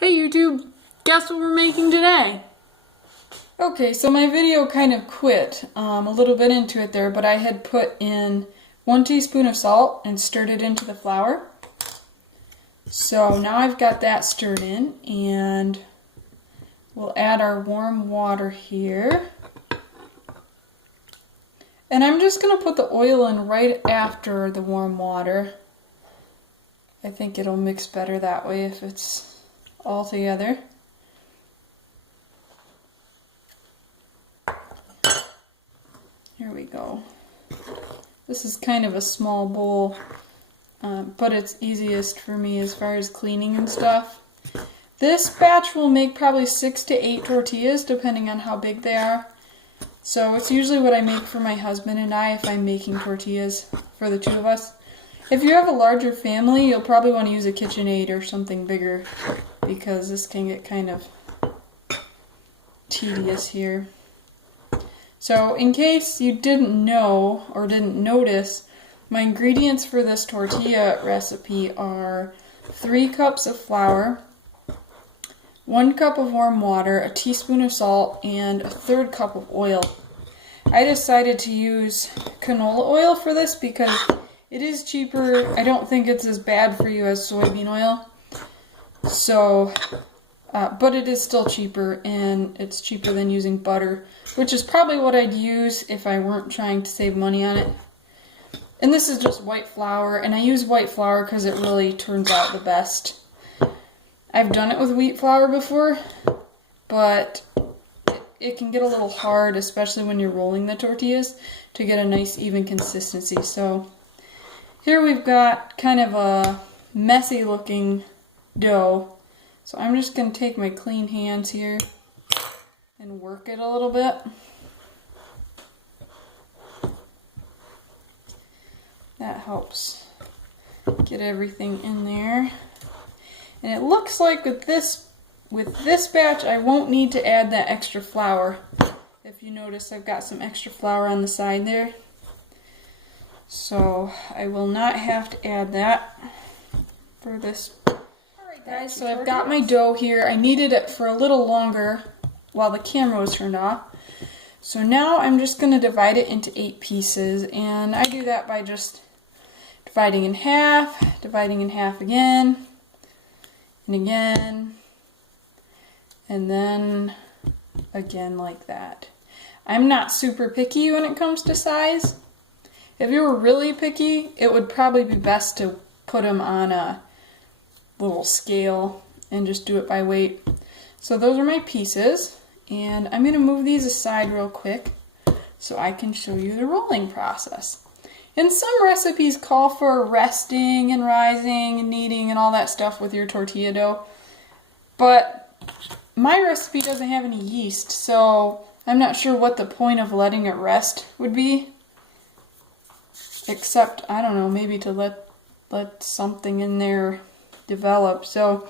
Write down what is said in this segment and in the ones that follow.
Hey YouTube, guess what we're making today? Okay, so my video kind of quit a little bit into it there, but I had put in 1 teaspoon of salt and stirred it into the flour. So now I've got that stirred in, and we'll add our warm water here. And I'm just going to put the oil in right after the warm water. I think it'll mix better that way if it's all together. Here we go. This is kind of a small bowl, but it's easiest for me as far as cleaning and stuff. This batch will make probably 6 to 8 tortillas depending on how big they are. So it's usually what I make for my husband and I if I'm making tortillas for the two of us. If you have a larger family, you'll probably want to use a KitchenAid or something bigger because this can get kind of tedious here. So in case you didn't know or didn't notice, my ingredients for this tortilla recipe are 3 cups of flour, 1 cup of warm water, a teaspoon of salt, and a 1/3 cup of oil. I decided to use canola oil for this because it is cheaper. I don't think it's as bad for you as soybean oil. So, but it is still cheaper, and it's cheaper than using butter, which is probably what I'd use if I weren't trying to save money on it. And this is just white flour, and I use white flour because it really turns out the best. I've done it with wheat flour before, but it can get a little hard, especially when you're rolling the tortillas, to get a nice even consistency. So here we've got kind of a messy looking dough. So I'm just going to take my clean hands here and work it a little bit. That helps get everything in there. And it looks like with this batch I won't need to add that extra flour. If you notice, I've got some extra flour on the side there. So I will not have to add that for this. Alright guys, so I've got my dough here. I kneaded it for a little longer while the camera was turned off. So now I'm just going to divide it into 8 pieces, and I do that by just dividing in half again, and again, and then again like that. I'm not super picky when it comes to size. If you were really picky, it would probably be best to put them on a little scale and just do it by weight. So those are my pieces, and I'm going to move these aside real quick so I can show you the rolling process. And some recipes call for resting and rising and kneading and all that stuff with your tortilla dough, but my recipe doesn't have any yeast, so I'm not sure what the point of letting it rest would be. Except, I don't know, maybe to let something in there develop. So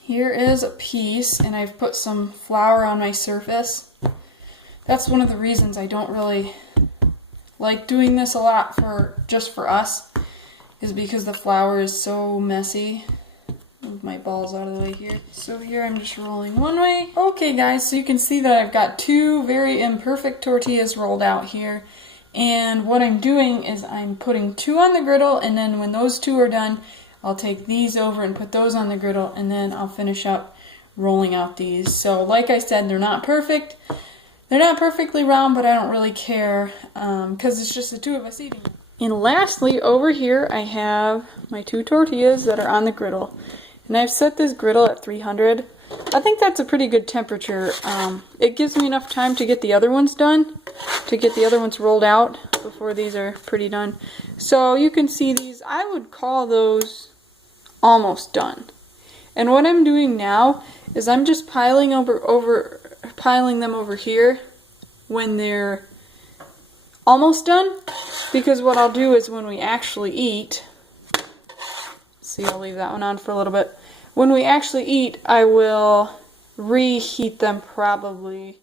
here is a piece, and I've put some flour on my surface. That's one of the reasons I don't really like doing this a lot just for us, is because the flour is so messy. Move my balls out of the way here. So here I'm just rolling one way. Okay guys, so you can see that I've got 2 very imperfect tortillas rolled out here. And what I'm doing is I'm putting 2 on the griddle, and then when those 2 are done, I'll take these over and put those on the griddle, and then I'll finish up rolling out these. So like I said, they're not perfect. They're not perfectly round, but I don't really care because it's just the 2 of us eating. And lastly, over here I have my 2 tortillas that are on the griddle. And I've set this griddle at 300. I think that's a pretty good temperature. It gives me enough time to get the other ones done, to get the other ones rolled out before these are pretty done. So you can see these, I would call those almost done. And what I'm doing now is I'm just piling them over here when they're almost done, because what I'll do is when we actually eat, see, I'll leave that one on for a little bit. When we actually eat, I will reheat them probably